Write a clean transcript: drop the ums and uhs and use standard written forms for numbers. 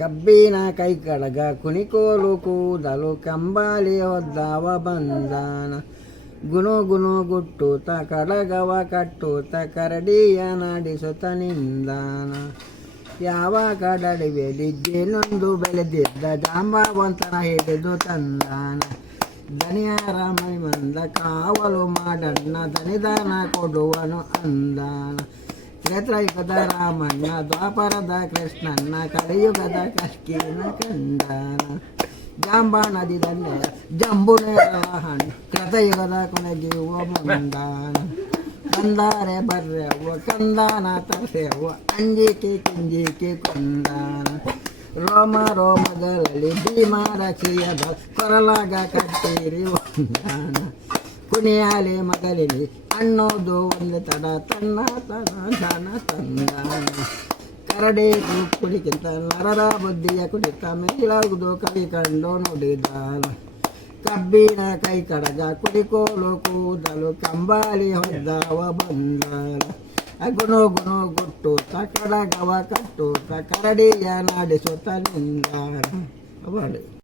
ಕಬ್ಬಿನ ಕೈ ಕಡಗ ಕುಣಿಕೋಲು ಕೂದಲು ಕಂಬಾಲಿ ಹೊದ್ದಾವ ಬಂದಾನ ಗುನು ಗುನು ಗುಟ್ಟುತ ಕಡಗವ ಕಟ್ಟುತ ಕರಡಿಯ ನಾಡಿಸುತ್ತ ನಿಂದಾನ ಯಾವ ಕಡಡಿವೆಲಿದ್ದೇನೊಂದು ಬೆಳೆದಿದ್ದ ಜಾಂಬವಂತನ ಹಿಡಿದು ತಂದಾನ ದನಿಯಾರ ಮೈ ಮಂದ ಕಾವಲು ಮಾಡಣ್ಣ ದನಿದಾನ ಕೊಡುವನು ಅಂದಾನ ತ್ರೇತ್ರಯುಗದ ರಾಮಣ್ಣ ದ್ವಾಪರದ ಕೃಷ್ಣಣ್ಣ ಕಲಿಯುಗದ ಕಶ್ಕೀನ ಕಂಡಾನ ಜಾಂಬ ನದಿ ದಂಡೆ ಜಂಬುನೇರ ಹಣ್ಣು ಕೃತಯುಗದ ಕೊನೆಗೆಯುವ ಮುಂದಾನ ಬಂದಾರೆ ಬರ್ರೆವ್ವ ಕಂದಾನ ತರ್ಸೆವ್ವ ಅಂಜಿಕೆ ಕಿಂಜಿಕೆ ಕೊಂದಾನ ರೋಮ ರೋಮಗಳಲ್ಲಿ ಭೀಮಾರ ಕ್ಷಿಯದ ಕೊರಲಾಗ ಕಟ್ಟೀರಿ ಒಂದಾನ ಕುಣಿಯಾಲೆ ಮಗಲಿನಿ ಅನ್ನೋದು ಒಂದು ತಡ ತನ್ನ ತನ ತಂದಾನ ಕರಡೆ ಕುಡಿಕಿಂತ ನರರ ಬುದ್ಧಿಯ ಕುಡಿತ ಮೇಲಾಗುವುದು ಕವಿ ಕಂಡು ನುಡಿದಾನ ಕಬ್ಬಿನ ಕೈ ಕಡಗ ಕುಡಿಕೋಲು ಕೂದಲು ಕಂಬಾಲಿ ಹೊದ್ದಾವ ಬಂದಾನ ಗುನು ಗುನು ಗುಟ್ಟುತ್ತ ಕಡಗವ ಕಟ್ಟುತ್ತ ಕರಡಿಯ ನಾಡಿಸುತ್ತ ನಿಂದಾನ.